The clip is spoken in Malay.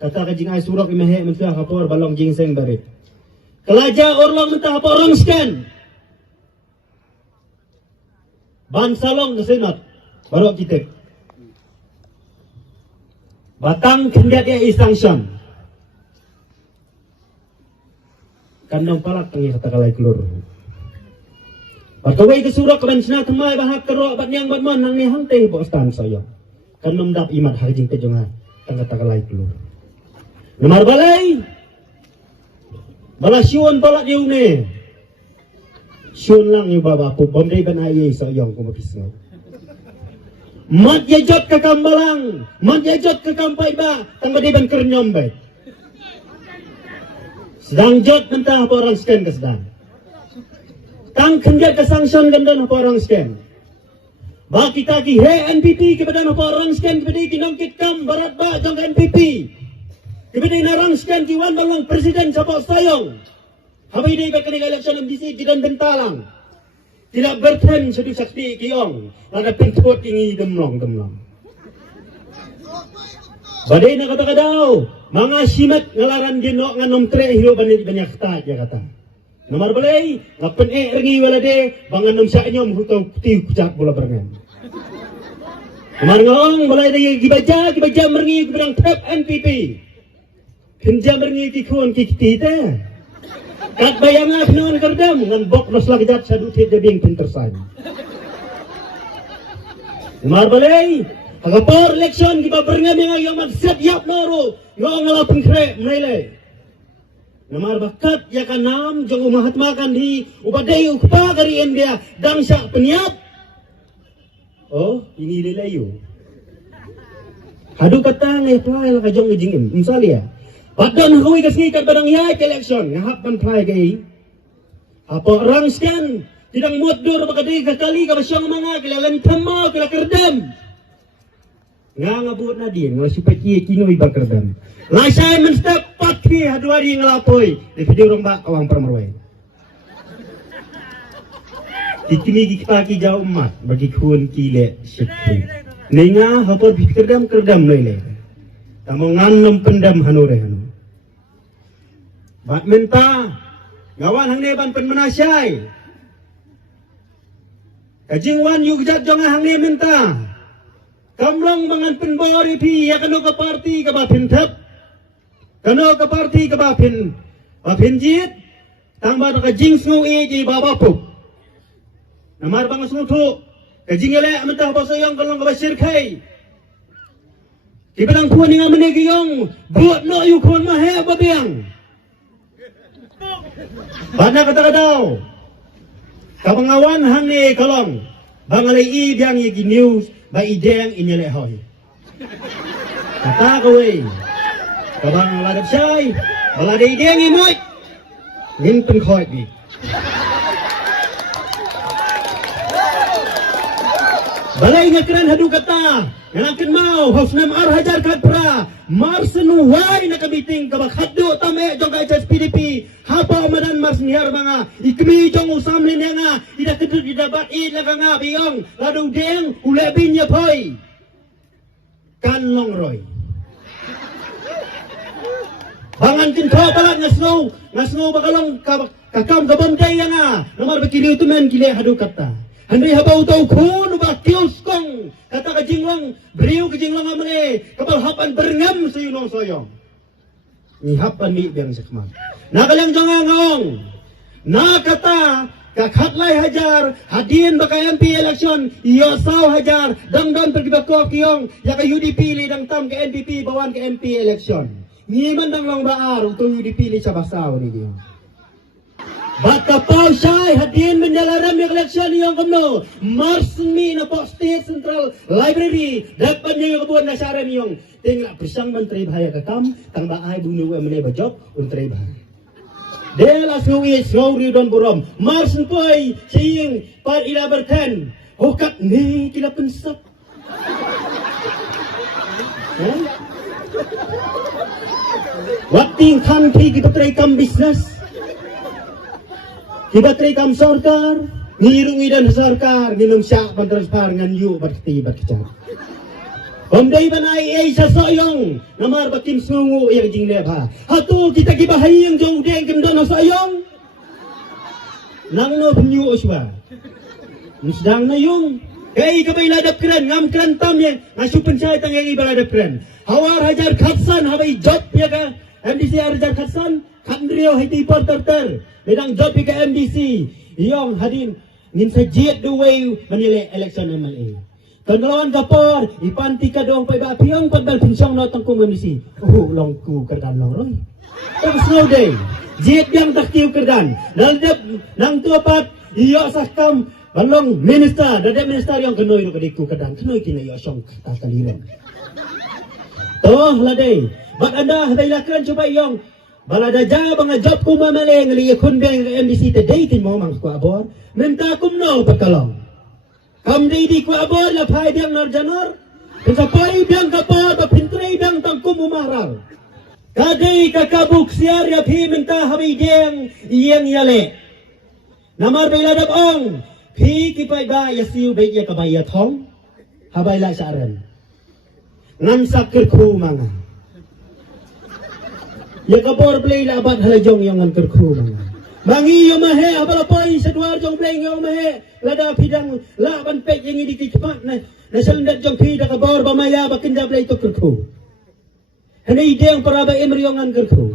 Kata ka jing ay surok imehe mentah kapor balong gingseng barit. Kelaja orlong mentah apa orang scan. Ban salong ke senat. Baru kita. Batang kendiat ya isangsyam. Kandang palak tangi kata kalai kelur. Berkawai ke surah kebencana temai bahak kerok bat yang bat man nang ni hante bos tan saya. Kandang dap imat hajing kejongan tang kata kalai kelur. Nomor balai. Balasiun palak diu ne. Siun lang yu baba pu bomdai ban ai sayang ko makisno. Mat yajot ke kambalang, mat yajot ke kampai ba, tang badai ban kernyom baik. Sedang jot mentah apa orang scan ke sedang. Tang kendiat ke sanction gandan apa orang scan. Ba kita ki he NPP kepada apa orang scan kepada kinongkit kam barat ba jong NPP. Kepada narang scan ki wan balong presiden siapa sayong. Habai dai ba kini election MDC kidan bentalang. Tidak berten sedu sakti kiong. Ada pentut ingi demlong. Badai na kata kadau. Mga simat ngalaran gino nganom tre hilo banyak ta ya kata. Nomor balay ngapen rengi walade bangan nom sa inyo muhutaw puti kucak bola berengan. Nomor ngong balay day gibaja merengi gibang trap NPP. Kenja merengi kikon kikitita. Kat bayang penuan kerdam ngan bok nos lagi jat sadu tit debing pintersan. Nomor balay agapor election giba berengan yang magsat yap noro. Ngong ngalapun kre menilai. Nomor bakat ya kanam jong Mahatma Gandhi upadai ukpa kari India dangsa peniap. Oh, ini lelayu. Hadu kata ngai play la kajong ngijingin. Misalnya, padon hui kasih kat badang ya election ngahap pan play gai. Apa orang sekian tidak mudur bakadai kali ka basyang mga kilalan tama kila kerdam. Ngabut na din nga supaya kinoy bakerdam. Lasay man step pati hadu hari ngelapoy. Di video orang ba awang permarway. Tikini kita ki jauh mat bagi kun kile syekhi. Nenga hapor kerdam lele. Tamongan nom pendam hanore hanu. Bat menta ngawan hang neban pen menasyai. Kajingwan yu jat jong hang ne menta. Kamlong mangan penbori pi ya kano ke parti ke bapin tap. Kano ke parti ke bapin jit. Tambah ke jing snu ji babapup. Namar bang snu tu. Ke jing ele mentah basa yang kalong ke basir kai. Kibadang kuan yang amene giyong. Buat no yu kuan mahe babiang. Bana kata daw. Kabangawan hang ni kalong. Bangalay ibang yagi news. Ba ideng inyele hoy. Kata kowe. Kabang ladap syai, balade ideng imoy. Ngin pen khoy bi. Balay ngakran hadu kata, nganakin mau haus nam ar hajar kat pra. Marsen wai nakabiting kabak hadu tame jong ka HSPDP. Hapa madan mars niar mga ikmi jong usam ni nga ida kedut ida bat i laga nga biong ladu deng ulebin ya poi kan long roy bangan kinto balat ngasno bakalong kakam gabam day nga nomor bakili utumen kile hadu kata handri habau tau kun ba kios kong kata ka jinglong briu ka jinglong amne kabal hapan berngam sayunong soyong ni hapan ni biang sekman nakalang jangangong nakata kakhatlay hajar hadin baka MP election yosaw hajar dangdang pergibako kiyong yaka UDP li dang tam ke NPP bawan ke MP election ngiman dang long baar untuk UDP li sa basaw ni kiyong baka pau syai hadin menjalaram yung election yung kamno marsmi na po State Central Library dapat niyo yung kabuan na syara niyong tingla prisang menteri bahaya kakam tang baay bunuwa mene bajop untray bahaya Dela suwi suri don burom marsen poi sing par ila berkan hokat ni kila pensap Wating kanti kita kam bisnes kita kam sarkar ngirungi dan sarkar nginum syak transfer ngan yu berkti berkecar Omday banai ay sa soyong namar bakim sungu yang jing leba. Hatu kita kibahay yang jong deng kemdon na soyong. Nang no penyu oswa. Sedang na yung kay kabay ladap keren ngam keren tam yang ngasu pencai tang yang ibaladap keren. Hawar hajar khatsan habay job ya ka MDC hajar khatsan kandrio hiti porter medang job ka MDC yung hadin ngin sa jet the way manile election naman eh. Kanglawan kapor, ipanti ka doong pa piyong pagdal pinsyong notang komunisi. Long ku kerdan long roy. Tapos snow day, jet yang taktiw kerdan. Naldap nang tuapat, iyo sakam balong minister, dada minister yang kenoy no kadiku kerdan. Kenoy kina iyo syong tataliran. Toh laday, bak anda haday lakran coba iyong balada ja bang job ko mamale ngali kun bang MDC today tin mo mang ko abor. Minta kumno pagkalong. Kamday di ko abor la phay biang narjanor. Kasapay biang kapor bapintray biang tangkum umaral. Kaday kakabuk siar ya phi minta habi diang iyang yale. Namar bay ladap ong phi kipay ba yasiu bay ya kabaya thong. Habay la saran. Ngam sakir khu manga. Ya kapor play labat halajong yang ngan kerkhu manga. Mangi yo mahe abala poi sedwar jong pleng yo mahe lada pidang la ban pek yang di cepat na nasalndat jong pida ka bor bamaya bakinda play to kerku. Hene ideng para ba emriongan kerku.